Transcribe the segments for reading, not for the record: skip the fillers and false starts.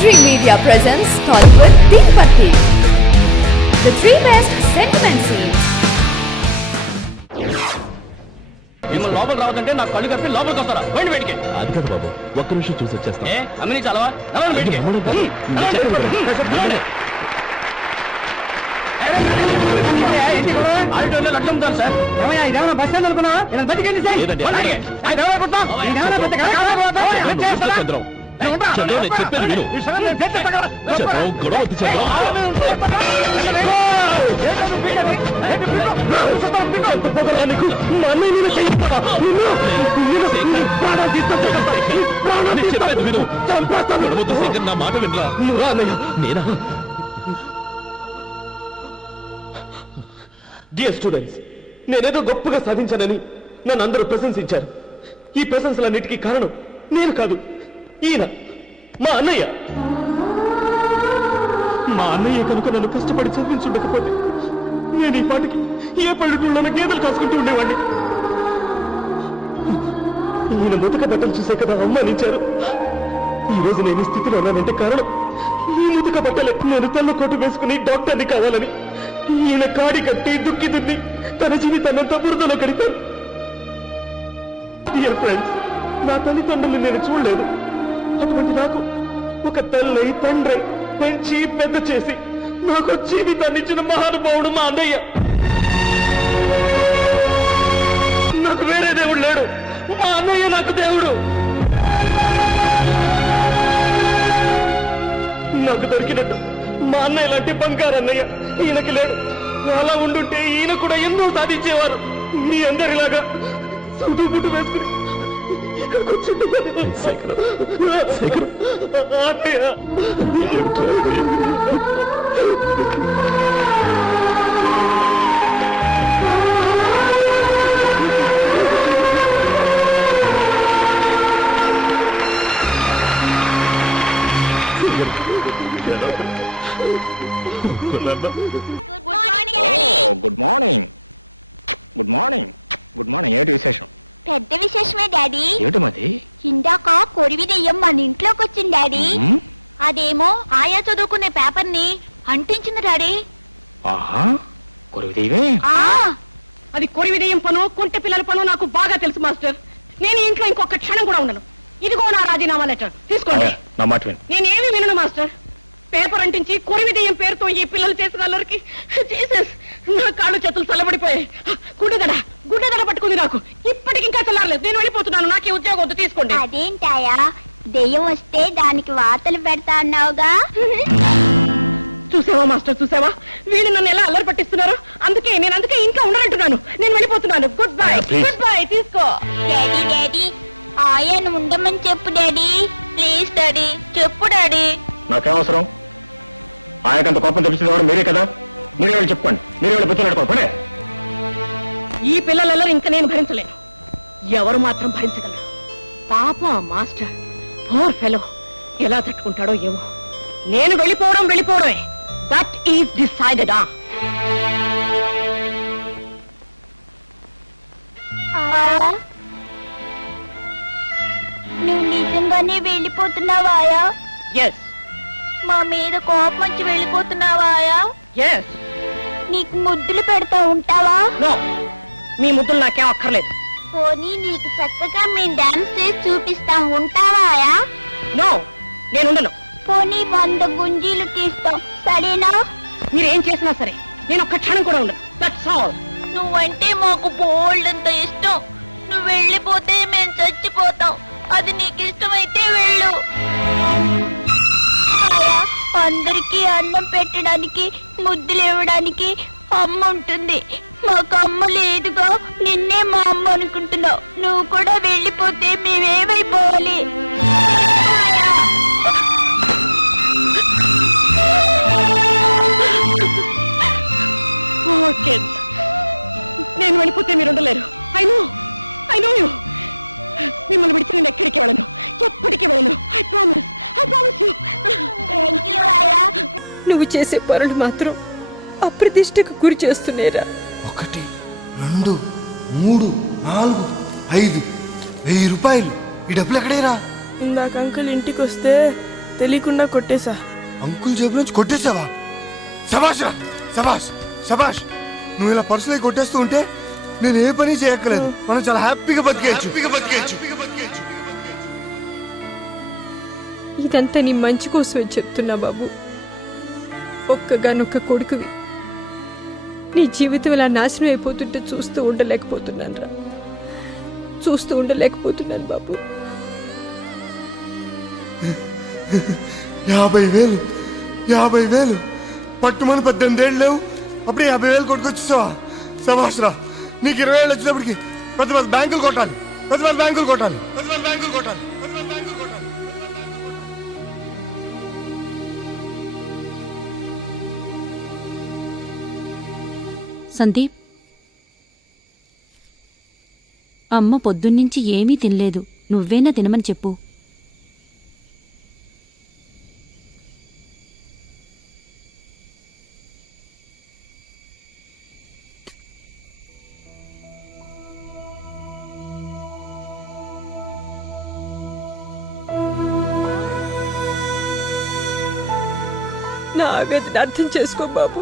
Dream Media presents Tollywood Tirupati, the three best sentiment scenes. మిమ్మల్ని లోపల రావద్దంటే నాకు కళ్ళు కప్పి లోపలికి వస్తారా? పోయింది బయటికి. అది కాదు బాబు, ఒక్క నిమిషం చూసి వచ్చేస్తాం. అమ్మిని చాలవా? నడవండి బయటికి. ఆడిటోర్లో లడ్లు అమ్ముతాను సార్. ఇదేమన్నా బస్ స్టాండ్ అనుకున్నా? బతికేంటి సార్? చంద్రం చంద్రం నేను చెప్పేది విను. చంద్రం గొడవ వద్దు చంద్రం. చెప్పేది విను. గొడవద్దు శంకర్, నా మాట వినరా. నేనా? డియర్ స్టూడెంట్స్, నేనేదో గొప్పగా సాధించానని నన్ను అందరూ ప్రశంసించారు. ఈ ప్రశంసలన్నిటికీ కారణం నేను కాదు, ఈయన మా అన్నయ్య. మా అన్నయ్య కనుక నన్ను కష్టపడి చదివించుండకపోతే నేను ఈ పాటికి ఏ పల్లెటూళ్ళలో గేదెలు కాసుకుంటూ ఉండేవాడిని. ఈయన ముతక బట్టలు చూసే కదా అవమానించారు. ఈ రోజు నేను ఈ స్థితిలో ఉన్నానంటే కారణం ఈ ముతక బట్టలే. నేను తెల్ల కోటు వేసుకుని డాక్టర్ని కావాలని ఈయన కాడి కట్టి దుక్కి దున్ని తన జీవితాన్నంతా బురదలో కడితారు. డియర్ ఫ్రెండ్స్, నా తల్లిదండ్రుల్ని నేను చూడలేదు. అటువంటి నాకు ఒక తల్లి తండ్రి పెంచి పెద్ద చేసి నాకు జీవితాన్ని ఇచ్చిన మహానుభావుడు మా అన్నయ్య. నాకు వేరే దేవుడు లేడు, మా అన్నయ్య నాకు దేవుడు. నాకు దొరికినట్టు మా అన్నయ్య లాంటి బంగారు అన్నయ్య ఈయనకి లేడు. అలా ఉండుంటే ఈయన కూడా ఎన్నో సాధించేవారు. మీ అందరిలాగా సుడు బుట్టు వేసుకుని ఇక్కడికి వచ్చింది. Good morning. Good morning. Good morning. ఏంటి విశేషం? పెద్ద విశేషమే డాడీ. ఏమిటి మాది? ఇందాక కొరివి దెయ్యం మన ఇంట్లోకి వచ్చింది డాడీ. అదేమో ఆయా చదువుకునే పేపర్ ని అంటించింది డాడీ. ఆహా, కొరివిదేవే. అది కొరివి దెయ్యం పను, కుంట పిల్లల పను నాకు బాగా తెలుసు మాస్టర్. నేను ఇంట్లో ఇంకొక క్షణం కూడా ఉండను. ఇదిగో నా రాజీనామా లెటర్, తీసుకోండి. నా మాట విను. నేనేమి వినను మాస్టర్. పేపర్ అంటించి కొరివి దెయ్యం పేరుతో ఈ పిల్లలు చేసిన అల్లరికి జీసస్ నా కాళ్ళు చేతులు చల్లబడిపోయాయి. గుడ్డదడ పట్టుకుంది నాకు. ఇప్పటికి ఇంకా చల్లారలేదు. నేను వెళ్ళిపోతున్నాను. నాకే ఉద్యోగం వద్దు, తీసుకోండి. అదేంటాయా, దెయ్యం వస్తే దానికి వాతలు పెడతా అన్నావుగా. చూసావా మాస్టర్, చూసావా వీళ్ళు నన్ను ఎలా అల్లరి పట్టిస్తున్నారు. అందుకే ఇంట్లో ఉండనంటున్నాను. నేను వెళ్ళిపోతున్నాను. Good bye. Good bye. తీసుకో. డాడీ డాడీ, ఆయను ఉండమని చెప్పు డాడీ. ప్లీజ్ డాడీ, చెప్పు డాడీ. నాకేమవసరం? ఆయనకంత కోపం తెలిసింది మీరే కదా. మీరే వెళ్ళి చెప్పుకోండి. మీరే వెళ్ళి బుద్ధులాడుకోండి. ఈ పిల్లలలో ఇంకా నేను భరించలేను. ఎవరు మాత్రం భరించగలరు? పాప మాస్టర్, పోర్ ఫెలో, ఎలా తట్టుకుంటాడో ఏమో. నేను వెళ్ళిపోవడమే. That is decided. నువ్వు నిజంగానే వెళ్ళిపోతున్నావాయా? ఎస్. మా మీద కోపం వచ్చి వెళ్ళిపోతున్నావాయా? ఎస్. నీకు ముద్దులు పెడతా ఉంటావా? నో, మీ ముద్దులు నాకేం అక్కర్లేదు. పోనీ నీకు చక్కగా మేము డాన్స్ చేసి చూపిస్తాం, ఉంటావాయా? నో, నేనుండను. పోనీ 100 గుంజీలు తీస్తాం, సరేనా? మీరేం చేసినా సరే నేను ఒక్క క్షణం కూడా ఉండను. That's all. నువ్వంటే మాకు బోల్డ్ అంత ఇష్టం. నువ్వు వెళ్ళిపోతే మేము చచ్చిపోతాం. అది నీకు ఇష్టమైతే వెళ్ళు. అందరికీ అన్నం పెట్టడానికి, ముద్దులు ఇవ్వడానికి అమ్మ ఉంటుంది. మాకు అమ్మ లేదుగా. నిన్నే మా అమ్మ అనుకుంటున్నావు. నువ్వు కూడా వెళ్ళిపోతే మేమేమైపోవాలి? నేను వెళ్ళిపోతే మీరు ఉండలేరు. I know you. మిమ్మల్ని విడిచి నేను ఎక్కడికి వెళ్ళను, ఎప్పటికీ వెళ్ళను. I promise you. నువ్వు చేసే పనులు మాత్రం అప్రతిష్టకు గురి చేస్తున్నారా? 1 2 3 4 5 1000 రూపాయలు. ఈ డబ్బులు ఎక్కడేరా? ఇందాక అంకుల్ ఇంటికి వస్తే తెలియకుండా కొట్టేశా. అంకుల్ జేబు నుంచి కొట్టేసావా? శభాష్ రా, శభాష్ శభాష్. నువ్వు ఇలా పర్సులో కొట్టేస్తూ ఉంటే నేను ఏ పని చేయక్కలేదు. మనం చాలా హ్యాపీగా బతికేయచ్చు. ఇదంతా నీ మంచి కోసమే చెప్తున్నా బాబు. ఒక్కగానొక్క కొడుకువి, నీ జీవితం ఇలా నాశనం అయిపోతుంటే చూస్తూ ఉండలేకపోతున్నాను రా, చూస్తూ ఉండలేకపోతున్నాను బాబు. 50,000 పట్టుమని 18 ఏళ్ళు లేవు, అప్పుడే 50,000 కొట్టుకొచ్చేసావా? శభాష్ రా. నీకు 20 ఏళ్ళు వచ్చినప్పటికి పెద్ద పెద్ద బ్యాంకులు కొట్టాలి, పెద్ద పెద్ద బ్యాంకులు కొట్టాలి. సందీప్, అమ్మ పొద్దున్నుంచి ఏమీ తినలేదు, నువ్వేనా తినమని చెప్పు. నా ఆవేదన అర్థం చేసుకో బాబు.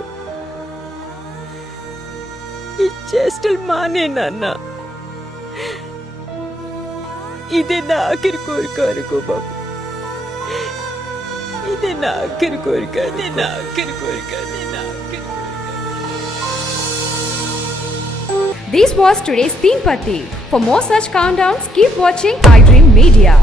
ఈ చేష్టలు మానే నాన్న. ఇదే నా ఆఖరి కోరిక అనుకో బాబు, ఇదే నా ఆఖరి కోరిక, ఇదే నా ఆఖరి కోరిక. This was today's Teen Patti. For more such countdowns, keep watching iDream Media.